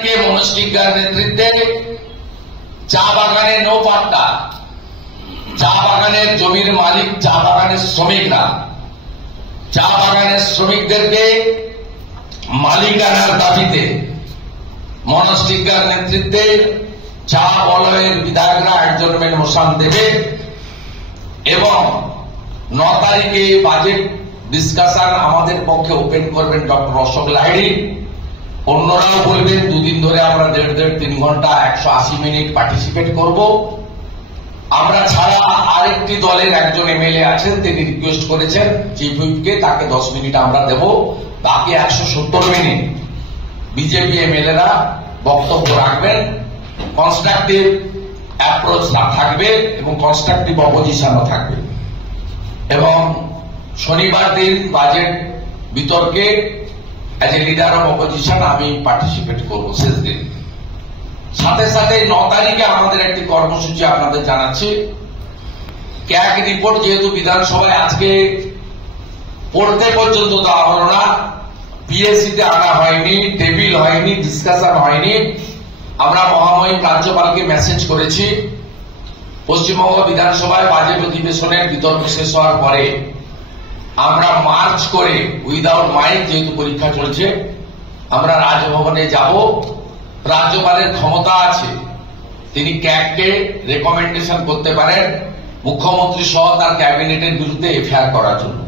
মনস্টিকার নেতৃত্বে চা বাগানে নো পাট্টা, চা বাগানের জমির মালিক চা বাগানের শ্রমিকরা, চা বাগানের শ্রমিকদেরকে মালিকানার দাবিতে মনস্টিকার নেতৃত্বে চা বলয়ের বিধায়করা অ্যাডজর্নমেন্ট মোশন দেবে এবং 9 তারিখে বাজেট ডিসকাশন আমাদের পক্ষে ওপেন করবেন ডক্টর অশোক লাহিড়ী। অন্যরাও বলবেন, দুদিন ধরে আমরা 1.5-3 ঘন্টা 180 মিনিট পার্টিসিপেট করব। আমরা ছাড়া আরেকটি দলের একজন এমএলএ আছেন, তিনি রিকোয়েস্ট করেছেন চিফ হুইপকে, তাকে 10 মিনিট আমরা দেব, বাকি 170 মিনিট বিজেপি এমএলএরা বক্তব্য রাখবেন। কনস্ট্রাকটিভ অ্যাপ্রোচ থাকবে এবং কনস্ট্রাকটিভ অপোজিশনও থাকবে। এবং শনিবার দিন বাজেট বিতর্কে as a leader of opposition আমি পার্টিসিপেট করব শেষ দিন। সাথে সাথে 9 তারিখে আমাদের একটি কর্মসূচি আপনাদের জানাচ্ছি। ক্যাগ রিপোর্ট যেহেতু বিধানসভায় আজকে পড়তে পর্যন্ত দেওয়া হল না, পিএসসিতে আনা হয়নি, টেবিল হয়নি, ডিসকাশন হয়নি, আমরা মহামহিম রাজ্যপালকে মেসেজ করেছি। পশ্চিমবঙ্গ বিধানসভায় বাজেট অধিবেশনের বিতর্ক শেষ হওয়ার পরে আমরা মার্চ করে উইদাউট মাইক, যেহেতু পরীক্ষা চলছে, আমরা রাজভবনে যাব। রাজ্যপালের ক্ষমতা আছে, তিনি ক্যাগকে রেকমেন্ডেশন করতে পারেন মুখ্যমন্ত্রী সহ তার ক্যাবিনেটের বিরুদ্ধে এফআইআর করার জন্য।